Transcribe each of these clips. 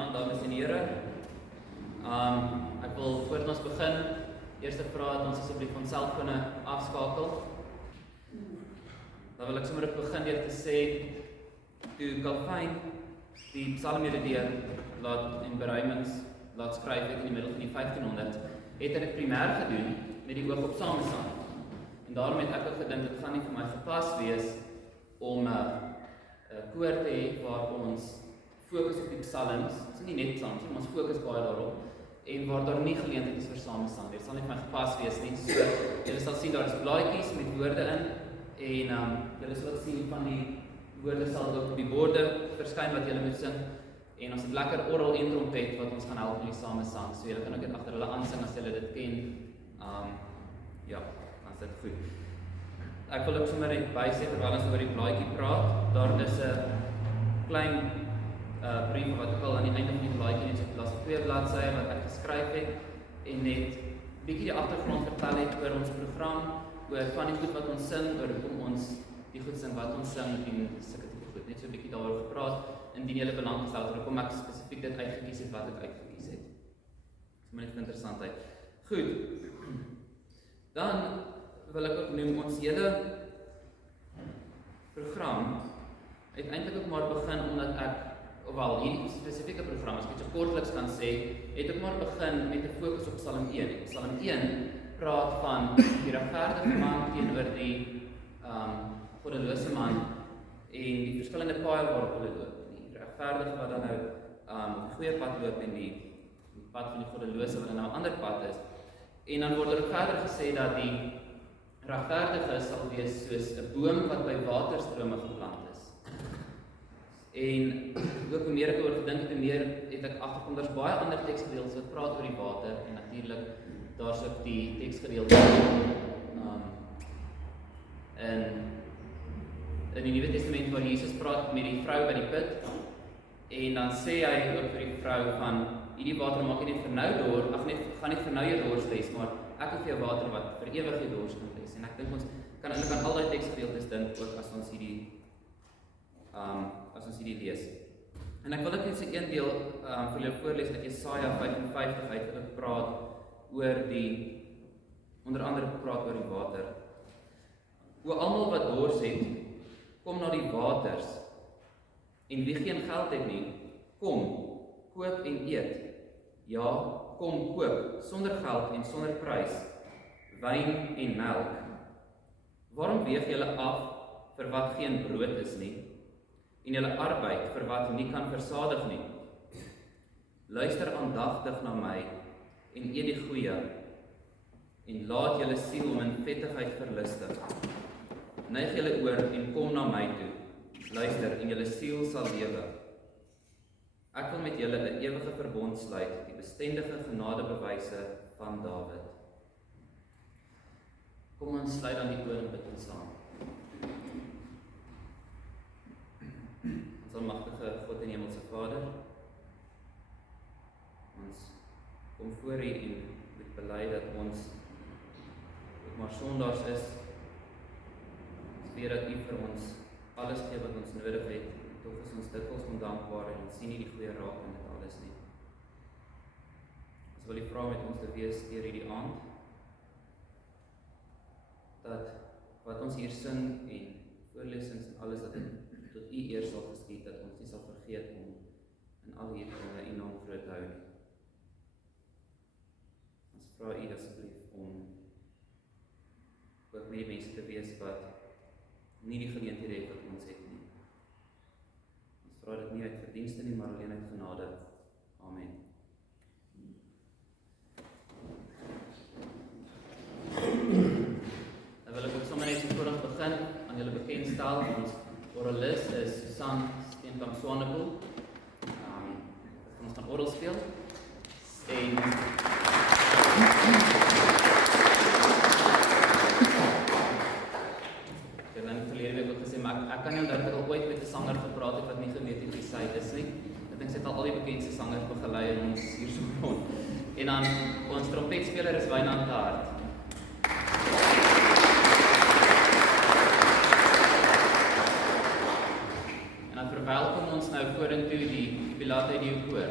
Goeienaand, dames en here. Ek wil voordat ons begin, eers vra dat ons asseblief ons selfone afskakel. Dan wil ek sommer begin deur te sê, toe Calvin die psalmmelodie laat en beruimings laat skryf het in die middel van die 1500s, het hy dit primêr gedoen met die oog op samesang. En daarom het ek ook gedink, dit gaan nie vir my gepas wees om 'n koor te hê waar ons fokus op die psalms, dit is nie net psalms, maar ons fokus baie daarop, en waar daar nie geleentheid is vir samesang. Dit sal nie vir my gepas wees nie. So, julle sal sien daar is blaadjies met woorde in, en julle sal ook sien van die woorde sal ook op die borde verskyn wat julle moet sing, en ons het lekker orgel en trompet wat ons gaan help met die samesang, so julle kan ook dit agter hulle aansing as julle dit ken. Ja, dan is dit goed. Ek wil ook sommer net bysê terwyl ons oor die blaadjie praat, daar is 'n klein brief wat ook al aan die einde van die blaadjie net so las 2 bladsye wat ek geskryf het en net bietjie die agtergrond vertel het oor ons program, oor van die goed wat ons sing, oor hoekom ons die goed sing wat ons sing en sulke tipe goed. Net so 'n bietjie daaroor gepraat, indien julle belang gestel het hoekom ek spesifiek dit uitgekies het wat ek uitgekies het. Dis maar net interessant uit. Goed. Dan wil ek ook noem ons hele program het eintlik ook maar begin omdat ek ofwel hierdie spesifieke program, as ek dit so kortliks kan sê, het ook maar begin met 'n fokus op Psalm 1. Psalm 1 praat van die regverdige man teenoor die goddelose man en die verskillende paaie waarop hulle loop. Die regverdige wat dan nou op die goeie pad loop en die pad van die goddelose wat dan nou 'n ander pad is. En dan word er ook verder gesê dat die regverdige sal wees soos 'n boom wat by waterstrome geplant is. En ook hoe meer ek oor gedink het, hoe meer het ek agterkom, daar's baie ander teksgedeeltes wat praat oor die water, en natuurlik daar's ook die teksgedeelte in die Nuwe Testament waar Jesus praat met die vrou by die put, en dan sê hy ook vir die vrou van, hierdie water maak nie net vir nou dors, gaan nie vir nou jou dors les, maar ek het vir jou water wat vir ewig jou dors kan les. En ek dink ons kan al die teksgedeeltes dink ook as ons hierdie lees. En ek wil ook net so een deel vir julle voorlees uit Jesaja 55 uit wat praat oor onder andere praat oor die water. O almal wat dors het, kom na die waters. En wie geen geld het nie, kom, koop en eet. Ja, kom koop, sonder geld en sonder prys, wyn en melk. Waarom weeg julle af vir wat geen brood is nie, en julle arbeid vir wat nie kan versadig nie? Luister aandagtig na my, en eet die goeie, en laat julle siel om in vettigheid verlustig. Neig julle oor en kom na my toe, luister en julle siel sal lewe. Ek wil met julle 'n ewige verbond sluit, die bestendige genadebewyse van Dawid. Kom ons sluit dan die oë en bid ons saam. Ons almagtige God en Hemelse Vader, ons kom voor U en moet bely dat ons ook maar sondaars is. Ons weet dat U vir ons alles gee wat ons nodig het, tog is ons dikwels ondankbaar en ons sien nie die goeie raak in dit alles nie. Ons wil U vra met ons te wees deur hierdie aand, dat wat ons hier sing en voorlesings en alles dat dit tot U eer sal geskied, dat ons nie sal vergeet om in al hierdie dinge U naam groot te hou nie. Ons vra U asseblief om ook met die mense te wees wat nie die geleenthede het wat ons het nie. Ons vra dit nie uit verdienste nie, maar alleen uit genade. Amen. Dan wil ek ook sommer net voor ons begin aan julle bekendstel. Ons orgelis is Susan Steenkamp Swanepoel. Ons gaan orgel speel. En ek kan nie onthou dat ek al ooit met 'n sanger gepraat het wat nie geweet het wie sy is nie. Ek dink sy het al die bekendste sangers begelei in ons hier so rond. En dan ons trompetspeler is Wynand te Hart. En dan verwelkom ons nou vorentoe die Pilate die koor.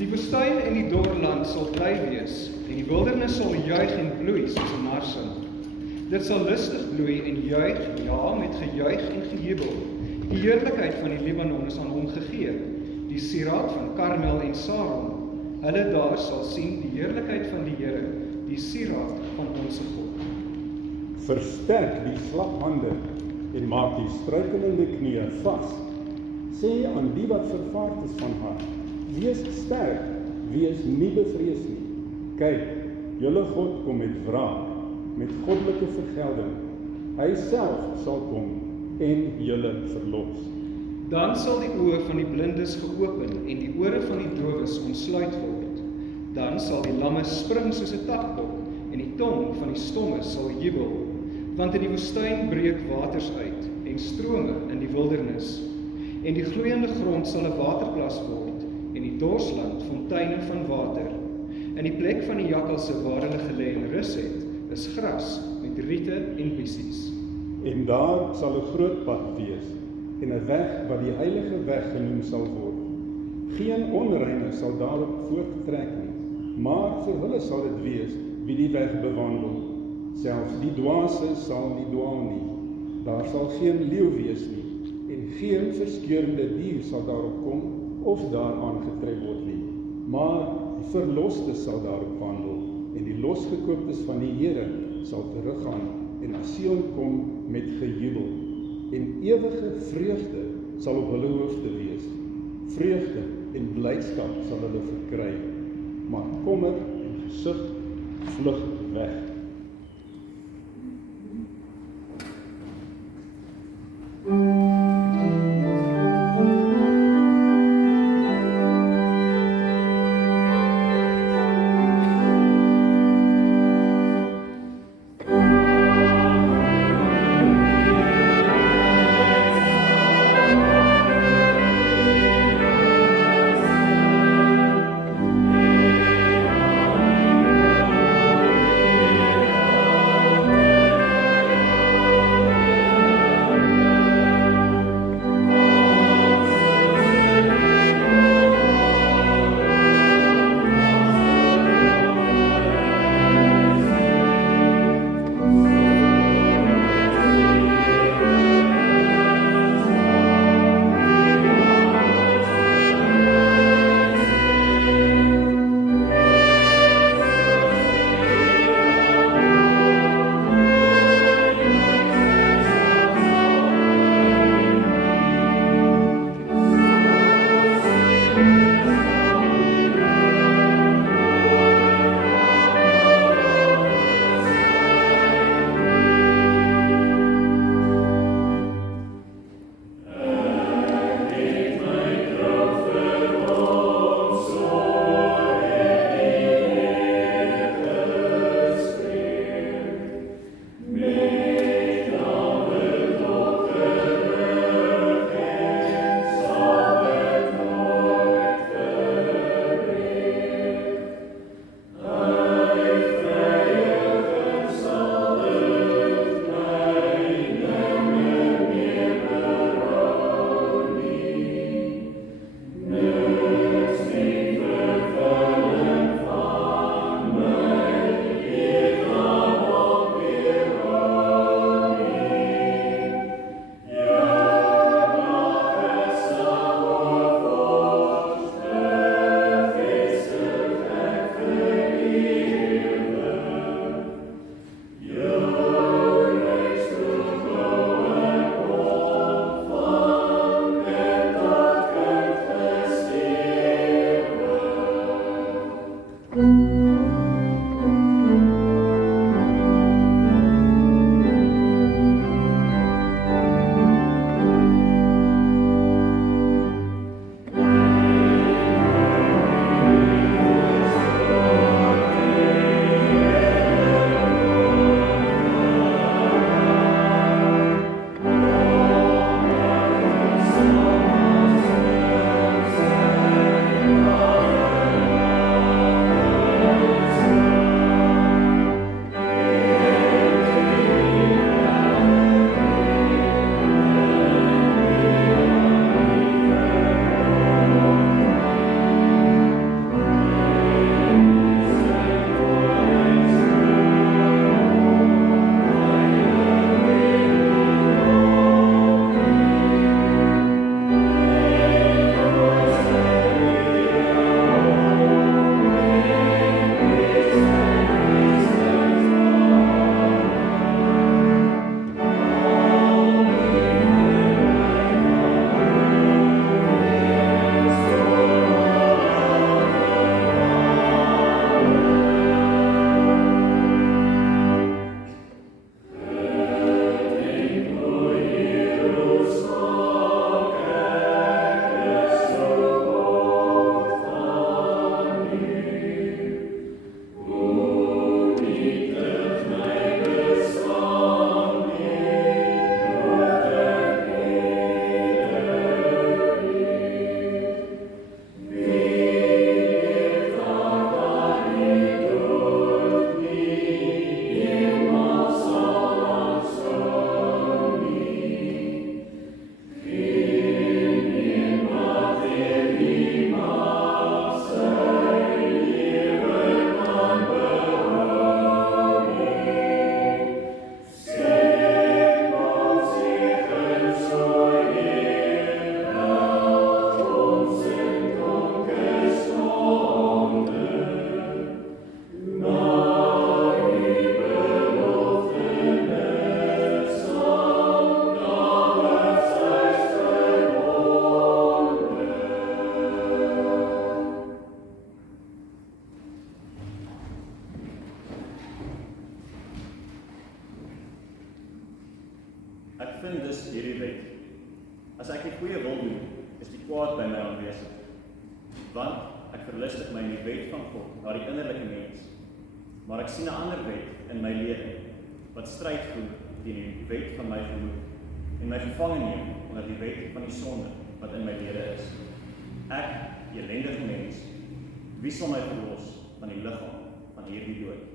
Die woestyn en die dorre land sal bly wees, en die wildernis sal juig en bloei soos 'n marsing. Dit sal lustig bloei en juig, ja, met gejuig en gejubel. Die heerlikheid van die Libanon is aan hom gegee, die sieraad van Karmel en Saron. Hulle daar sal sien die heerlikheid van die Here, die sieraad van ons God. Versterk die slap hande en maak die struikelende knieë vas. Sê aan die wat vervaard is van hart, wees sterk, wees nie bevrees nie. Kyk, julle God kom met wraak, met goddelike vergelding. Hy self sal kom en julle verlos. Dan sal die oë van die blindes geopen en die ore van die dowes ontsluit word. Dan sal die lamme spring soos 'n takbok en die tong van die stomme sal jubel. Want in die woestyn breek waters uit en strome in die wildernis. En die gloeiende grond sal 'n waterplas word en die dorsland fonteine van water. In die plek van die jakkalse waar hulle gelê en rus het, is gras met riete en bissies. En daar sal 'n groot pad wees, en 'n weg wat die heilige weg genoem sal word. Geen onreine sal daarop voorttrek nie, maar vir hulle sal dit wees wie die weg bewandel. Selfs die dwaase sal nie dwaal nie. Daar sal geen leeu wees nie, en geen verskeurende dier sal daarop kom of daaraan getref word nie. Maar die verloste sal daarop wandel, en die losgekooptes van die Here sal teruggaan en na Sion kom met gejubel. En ewige vreugde sal op hulle hoofde wees. Vreugde en blydskap sal hulle verkry, maar kommer en gesug vlug weg. Ek vind dus hierdie wet. As ek die goeie wil doen, is die kwaad by my aanwesig. Want ek verlustig my in die wet van God, na die innerlike mens. Maar ek sien 'n ander wet in my lewe, wat stryd voer teen die wet van my gemoed, en my gevange neem onder die wet van die sonde, wat in my lewe is. Ek, die ellendige mens, wie sal my verlos van die liggaam van hierdie dood?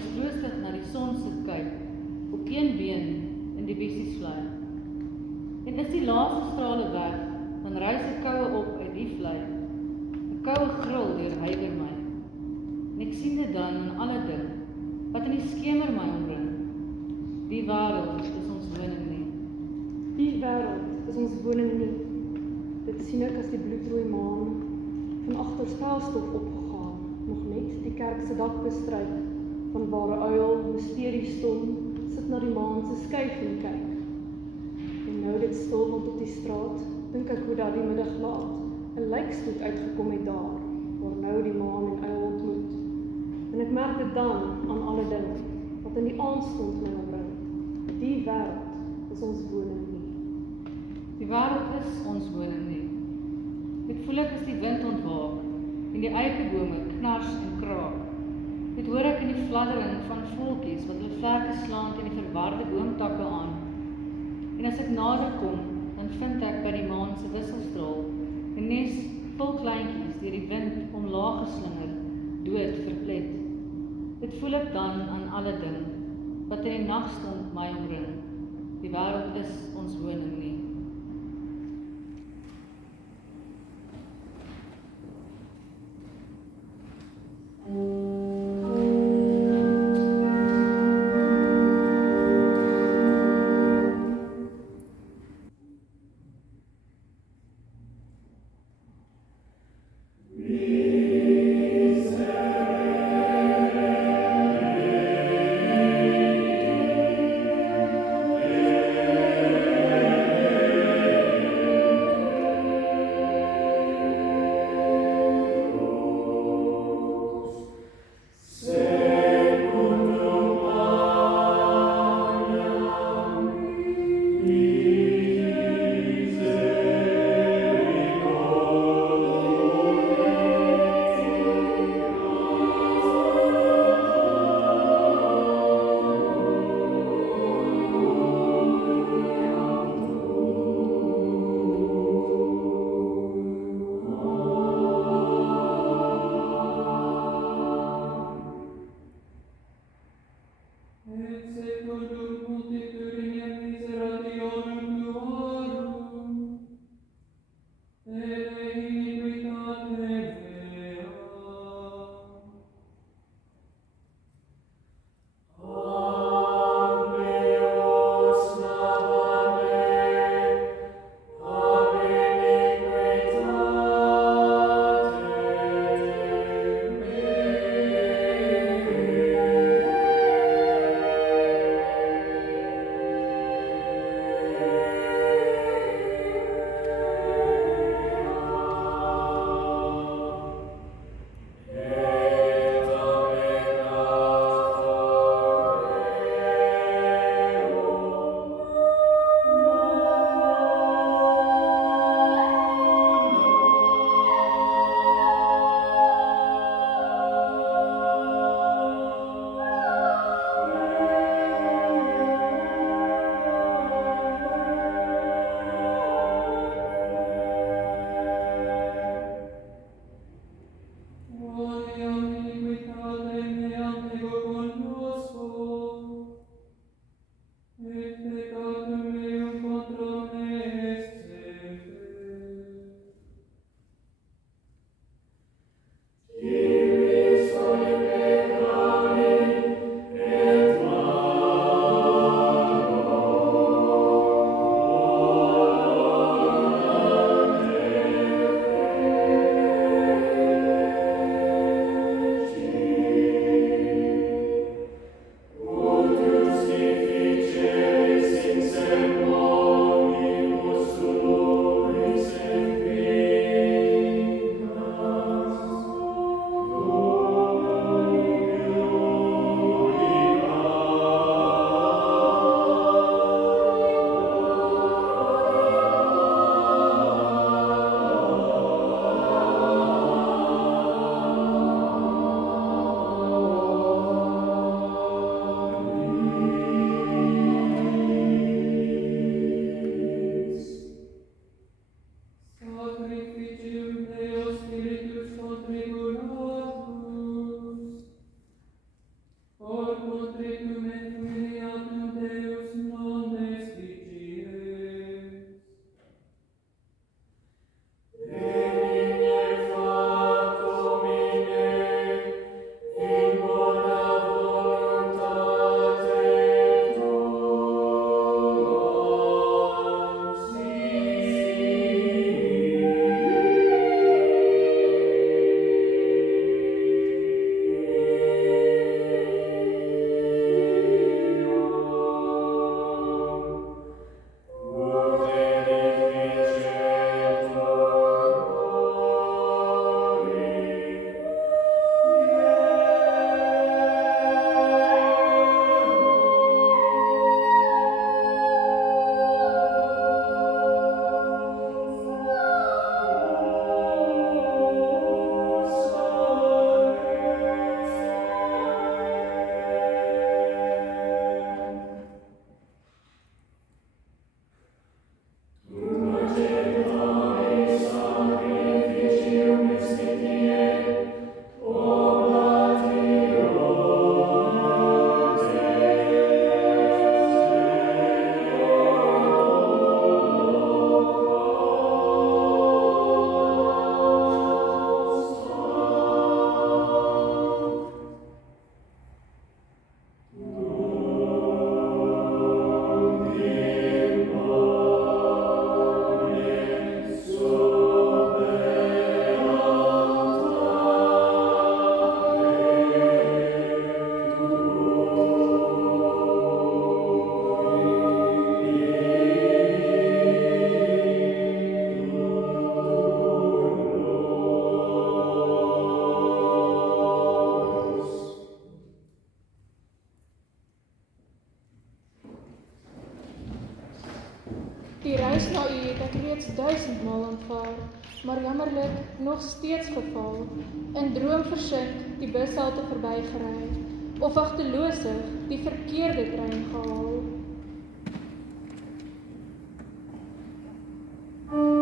mistroostig na die son sit kyk, op een been in die bessiesvlei. En is die laaste strale weg, dan rys 'n koue op uit die vlei. 'n Koue gril deurhuiwer my. En ek sien dit dan in alle ding, wat in die skemer my omring. Die wêreld is ons woning nie. Die wêreld is ons woning nie. Dit sien ek as die bloedrooi maan van agter spelstof opgegaan, nog net die kerk se dak bestryk, van waar 'n uil misterie stom, sit na die maan se skyf en kyk. En nou dit stil word op die straat, dink ek hoe daar die middag laat 'n lijkstoet uitgekom het daar, waar nou die maan en uil ontmoet. En ek merk dit dan aan alle dinge, wat in die aandstond my omring. Die wêreld is ons woning nie. Die wêreld is ons woning nie. Dit voel ek as die wind ontwaak, en die eikebome knars en kraak. Dit hoor ek in die fladdering van voeltjies, wat hulle vlerke slaan teen die verwarde boomtakke aan. En as ek nader kom, dan vind ek by die maan se wisselstraal 'n nes vol kleintjies deur die wind omlaag geslinger, dood verplet. Dit voel ek dan aan alle ding, wat in die nagstond my omring. Die wêreld is ons woning nie. Or contritum et filiatum Deus non despicies. Benigne factum in bona voluntate tuam Die reis na u het ek reeds 1000 maal aanvaar, maar jammerlik nog steeds geval. In droom versink, die bushalte verbygery, of agtelosig die verkeerde trein gehaal. Amen.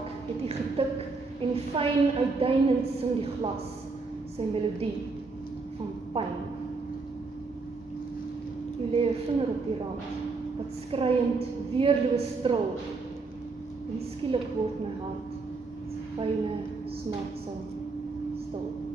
werk het U getik en fyn uitdeinend sing die glas sy melodie van pyn. U lê 'n vinger op die rand wat skreiend weerloos strol en skielik word my hart fyne smartsaam stil. Amen.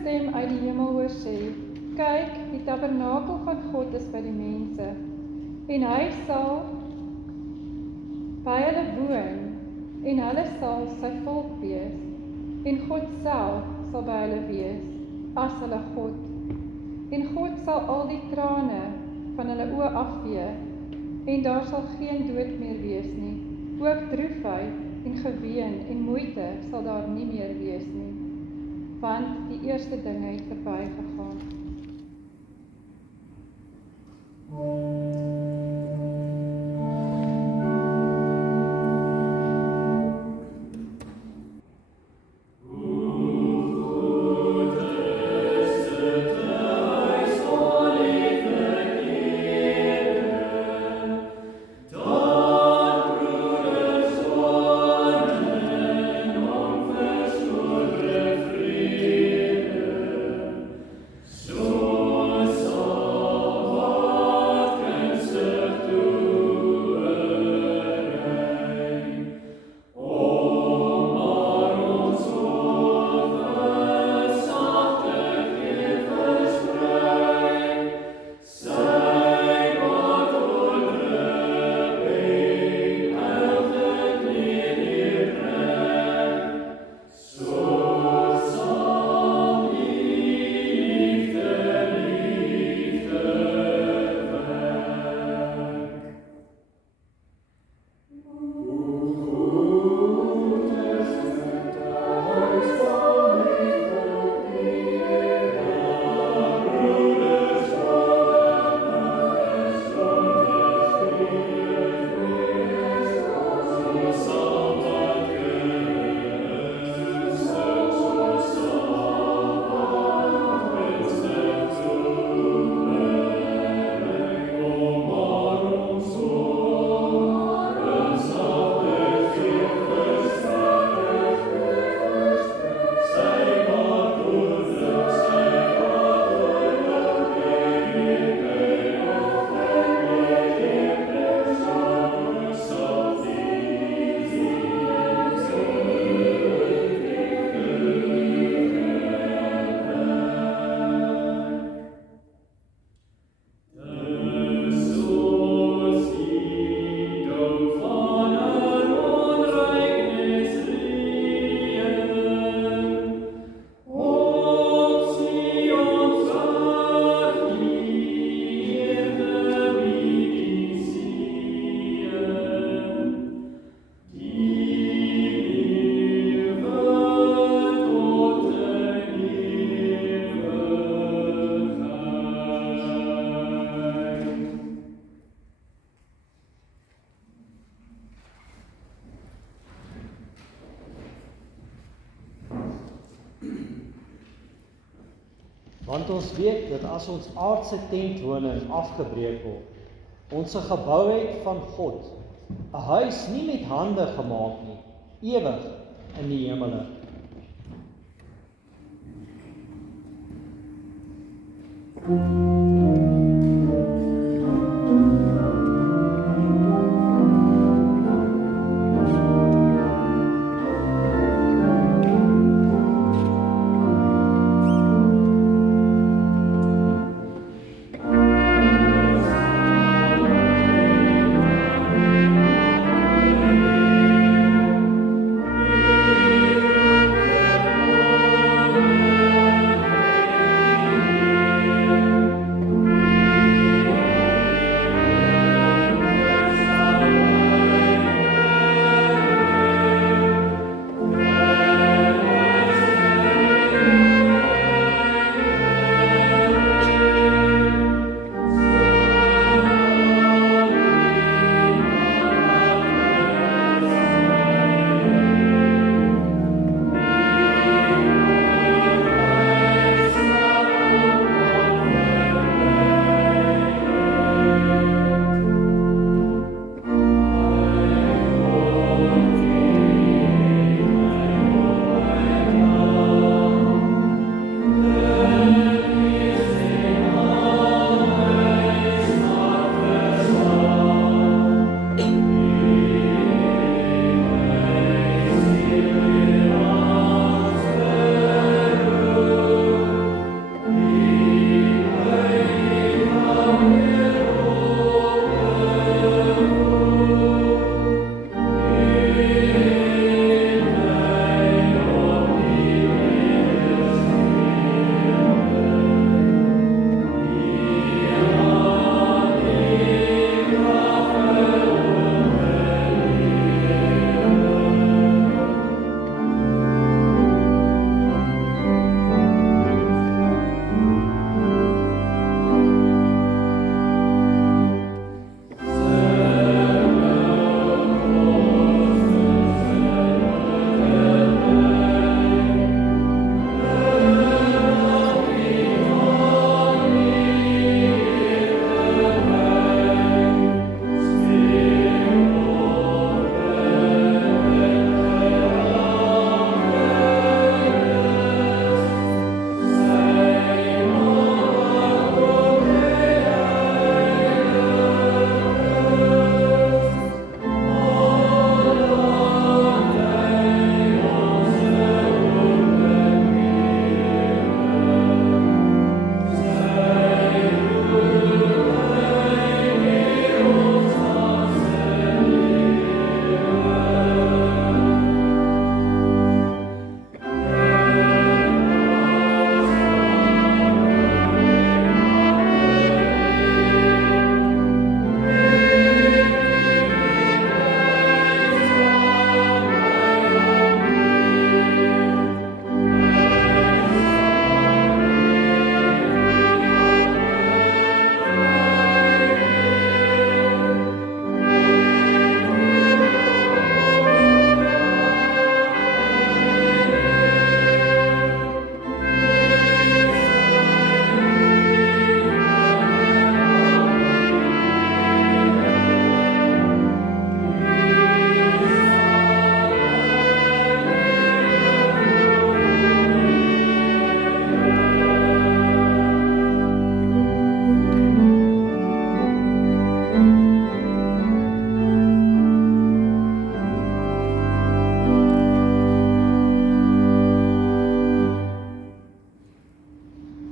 stem uit die hemel hoor sê, kyk, die tabernakel van God is by die mense, en hy sal by hulle woon, en hulle sal sy volk wees, en God self sal by hulle wees, as hulle God. En God sal al die trane van hulle oë afvee, en daar sal geen dood meer wees nie. Ook droefheid en geween en moeite sal daar nie meer wees nie, want die eerste dinge het verbygegaan. Want ons weet dat as ons aardse tentwoning afgebreek word, ons 'n gebou het van God, 'n huis nie met hande gemaak nie, ewig in die hemele.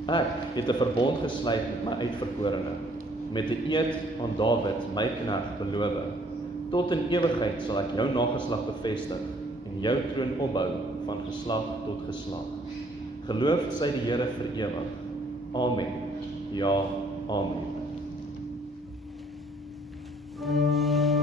Ek het 'n verbond gesluit met my uitverkorene, met 'n eed aan Dawid, my knegt, beloof. Tot in ewigheid sal ek jou nageslag bevestig en jou troon opbou van geslag tot geslag. Geloof sy die Here vir ewig. Amen. Ja, amen. Amen.